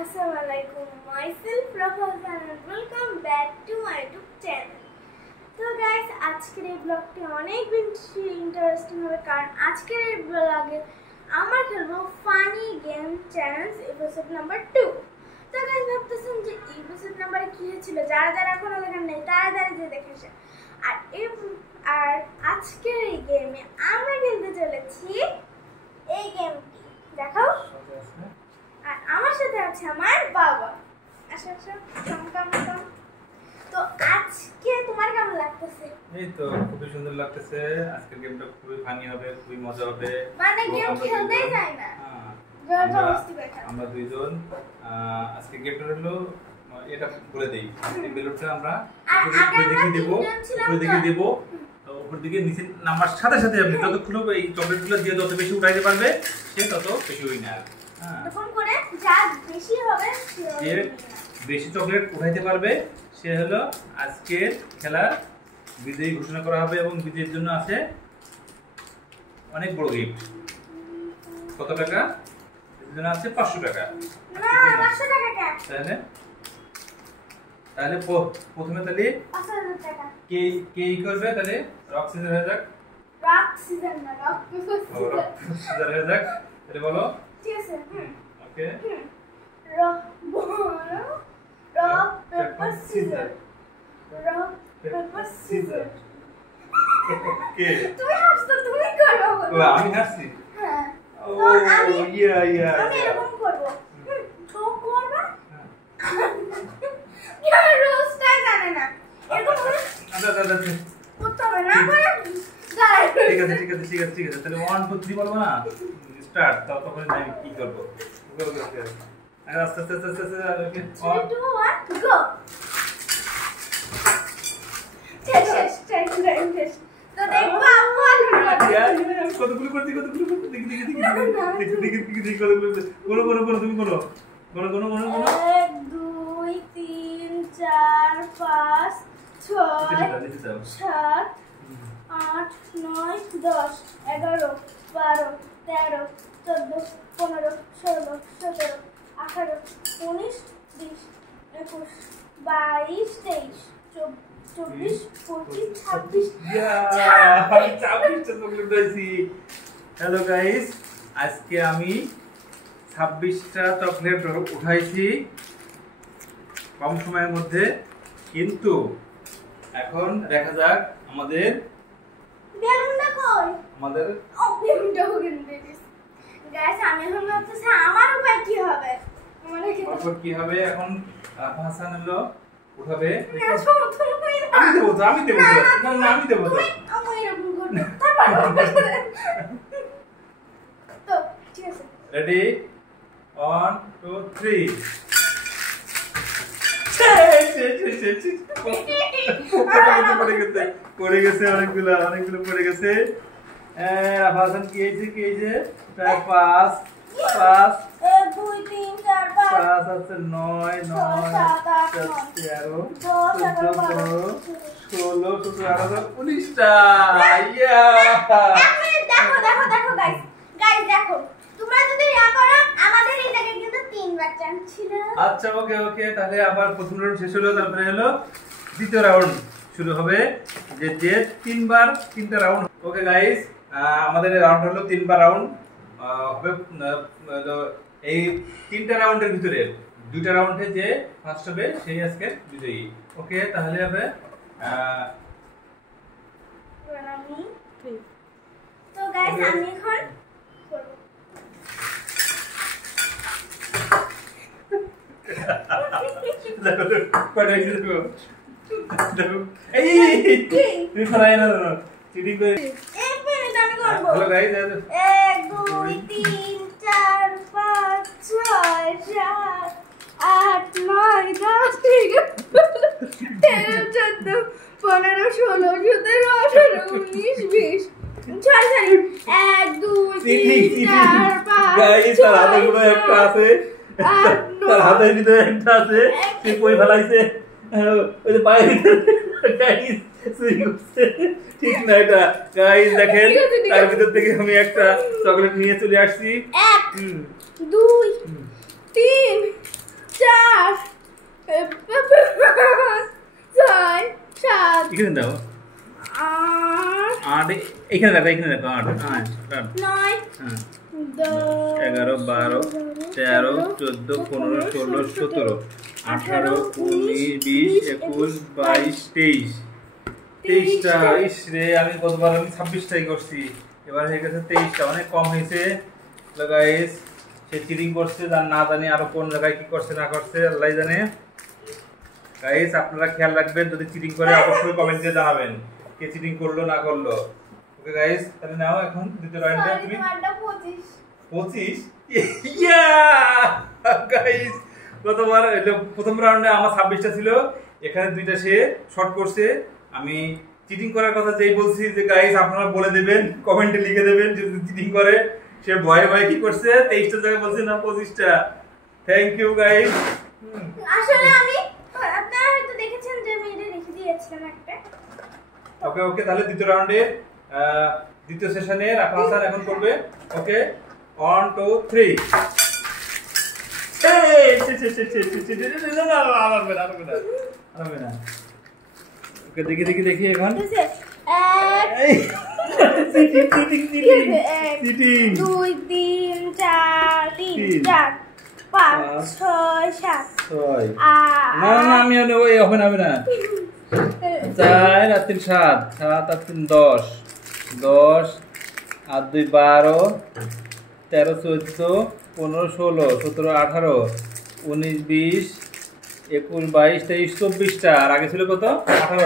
Assalamualaikum. Myself Rafazan and welcome back to my YouTube channel. So guys, আজকের এই ব্লগটি অনেক বেশি ইন্টারেস্টিং হবে কারণ আজকের এই ব্লগে আমরা খেলবো funny game challenge episode number 2। তো গাইস ভাবতেছেন যে এপিসোড নাম্বারে কি হয়েছিল, যারা যারা এখনো দেখেন নাই তারা যে দেখেছে। আর আজকের এই গেমে আমরা খেলতে চলেছি এই গেমটি দেখাও। আর আমার সাথে আছে আমার বাবা। আচ্ছা তো আজকে তোমার কেমন লাগতেছে? এই তো খুবই সুন্দর লাগতেছে। আজকের গেমটা খুবই ফানি হবে, খুবই মজা হবে। মানে গেম খেলতেই যায় না, আমরা দুইজন আজকে গেমটা হলো এটা বলে দেই। এই বেলুনটা আমরা উপরে দিকে দেব, উপর দিকে নিচে নামার সাথে সাথে আপনি যতক্ষণ এই চকলেটগুলো দিয়ে যত বেশি উঠাইতে পারবে সে তত বেশি উইনার। তখন করে যা বেশি হবে যে বেশি চকলেট উঠাইতে পারবে সে হলো আজকের খেলার বিজয়ী ঘোষণা করা হবে এবং বিজয়ীর জন্য আছে অনেক বড় গিফট। কত টাকা? এর জন্য আছে 500 টাকা। না 500 টাকা কেন? তাহলে প্রথমে তাহলে 5000 টাকা কে করবে? তাহলে রক সিজার হয়ে যাক। রক সিজার না, রক সিজার হয়ে যাক। তাহলে বলো। ঠিক আছে। Okay. Rock paper scissor. Rock paper scissor. কে? তুমি হাসছো, তুমি করো। আমি হাসছি। হ্যাঁ। ও ইয়া আমি এরকম করব। তো করবা? হ্যাঁ। রোস্টটা জানে না। এরকম করে আচ্ছা করতে হবে না করে দাঁড়াই। ঠিক আছে। তাহলে 1 2 3 বলবো না? স্টার্ট। তখন আমি কি করব? আস্তে 3 2 1 গো। শেষ। তো দেখো আপু কতগুলো করছি দেখি কোন তুমি কোন 1 2 3 4 5 6 7 8 9 10 11 12 13 14 15 16 17 18 19 20 21 22 23 24 25 26 হ্যালো গাইস, আজকে আমি 26টা চকলেট উঠাইছি কম সময়ের মধ্যে। কিন্তু এখন দেখা যাক আমাদের বেলুনটা কই? আমাদের বেলুনটা ওখানে দিস। গাইস আমি এখন ভাবতেছি আমার উপায় কি হবে। কি হবে এখন? হাসান হলো উঠাবে। আমি দেবো না আমি দেবো আমি এরকম করব। তারপর তো ঠিক আছে। রেডি 1 2 3 পড়ে গেছে অনেকগুলো পড়ে গেছে। হাসান কি হয়েছে? 5 1 2 3 4 5 আছে 9 13 14 16 17 18 19টা। দেখো গাইস দেখো, তোমরা যদি ইয়া করো আমাদের এই জায়গায় কিন্তু 3 বার চান্স ছিল। আচ্ছা ওকে তাহলে আবার প্রথম রাউন্ড শেষ হলো, তারপরে হলো দ্বিতীয় রাউন্ড শুরু হবে যে 3টা রাউন্ড। ওকে গাইস, আমাদের এই রাউন্ড হলো 3বার রাউন্ড হবে। এই 3টা রাউন্ডের ভিতরে 2টা রাউন্ডে যে ফার্স্ট হবে সেই আজকে বিজয়ী। ওকে তাহলে হবে তো গাইস আমি এখন তুমি ফলাই না ধরো চিটিং করে। 1 মিনিট আমি করব। হ্যালো গাইস, 1 2 3 4 5 6 7 8 9 10 13 14 15 16 17 18 19 20 sorry 1 2 3 4 5 গাইস তার হাতে কোনো একটা আছে, তার হাতে ভিতরে একটা আছে, সে কই ফলাইছে ওই যে পায়ে গাইস চুরি করছে। ঠিক না এটা গাইস? দেখেন তার ভিতর থেকে আমি একটা চকলেট নিয়ে চলে আসছি। 1 2 3 এখানে দাও। 8 এখানে রাখো, এখানে রাখো। 8 9 10 11 12 13 14 15 16 17 18 19 20 21 22 23 23টা। ইস রে, আমি গতবার 26টাই করছি, এবার হয়ে গেছে 23টা, অনেক কম হয়েছে। তো গাইস সে চিটিং করছে, না জানি আরো কোন জায়গায় কি করছে না করছে আল্লাহ জানে। গাইস আপনারা খেয়াল রাখবেন, যদি চিটিং করে অবশ্যই কমেন্ট দিয়ে জানাবেন কে চিটিং করলো না করলো। ওকে গাইস, তাহলে নাও এখন দ্বিতীয় রাউন্ডে তুমি 25। ইয়া গাইস, গতবার প্রথম রাউন্ডে আমার 26টা ছিল, এখানে 2টা সে শর্ট করছে। আমি চিটিং করার কথা যেই বলছি যে গাইস আপনারা বলে দেবেন, কমেন্টে লিখে দেবেন যদি চিটিং করে। সে ভয়ে ভয়ে কি করছে, 23টা জায়গায় বলছে না 25টা। Thank you guys. আসলে আমি আপনারা হয়তো দেখেছেন যে আমি এটা রেখে দিয়েছিলাম একটা। ওকে ওকে, তাহলে দ্বিতীয় রাউন্ডে দ্বিতীয় সেশনে রাফা হাসান এখন করবে। ওকে 1 2 3। ওকে দেখি দেখি দেখি এখন 1 চিটিং 2 3 4 3 4 5 6 7 6 না না, আমি ওই হবে না, হবে না। 4 আর 3 7 7 আর 3 10 10 আর 2 12 13 14 15 16 17 18 19 20 21 22 23 24টা। আর আগে ছিল কত? 18।